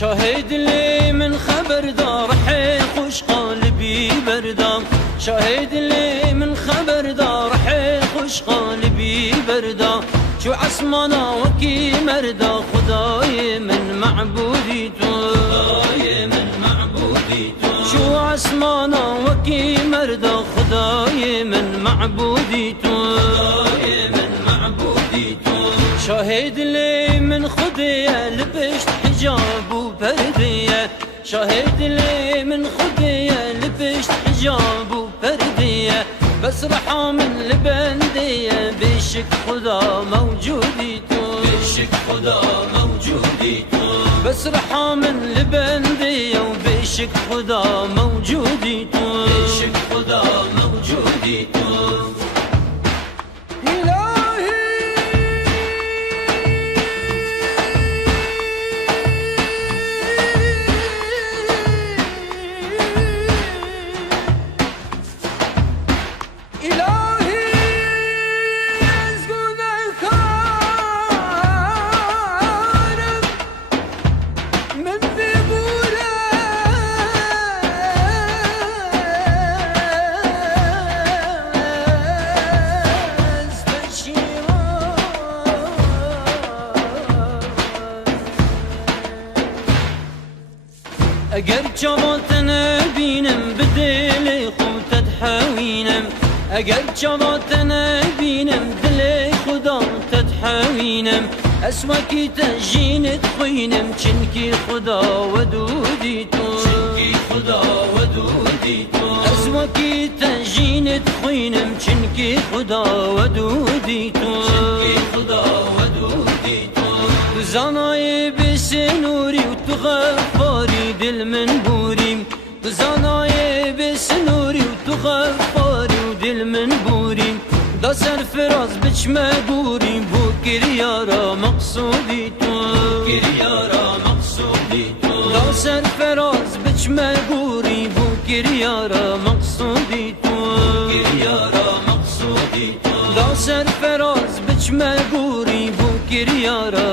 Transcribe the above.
شاهد لي من خبردار حي خوش قلبي بردام شاهد لي من خبردار حي خوش قلبي بردام شو عسمانا وكي مردا خداي من معبودي تو خداي من معبودي تو شو عسمانا وكي مردا خداي من معبودي تو خداي من معبودي تو شاهد لي من خديه لبشت حجاب وبرديه شاهد لي من خديه لبشت حجاب وبرديه بس رحى من البنديه بشك خدا موجودي تو بشك خدا موجودي تو بس رحى من البنديه وبشك خدا موجودي تو بشك خدا موجودي تو اگر جواتنا بینم بدلی خودت حوینم اگر جواتنا بینم دلی خودت حوینم اسمکی تجینت خوینم چنکی خدا ودودی تو چنکی خدا ودودی تو اسمکی تجینت خوینم چنکی خدا ودودی تو چنکی خدا ودودی تو زانای بسنوری و تو غفاری دل من بوریم زانای بسنوری و تو غفاری و دل من بوریم دا سرفراز بچمه بوریم بو گریارا مقصودی تو گریارا مقصودی تو دا سرفراز بچمه بوریم بو گریارا مقصودی تو گریارا مقصودی تو دا سرفراز بچمه بوریم بو گریارا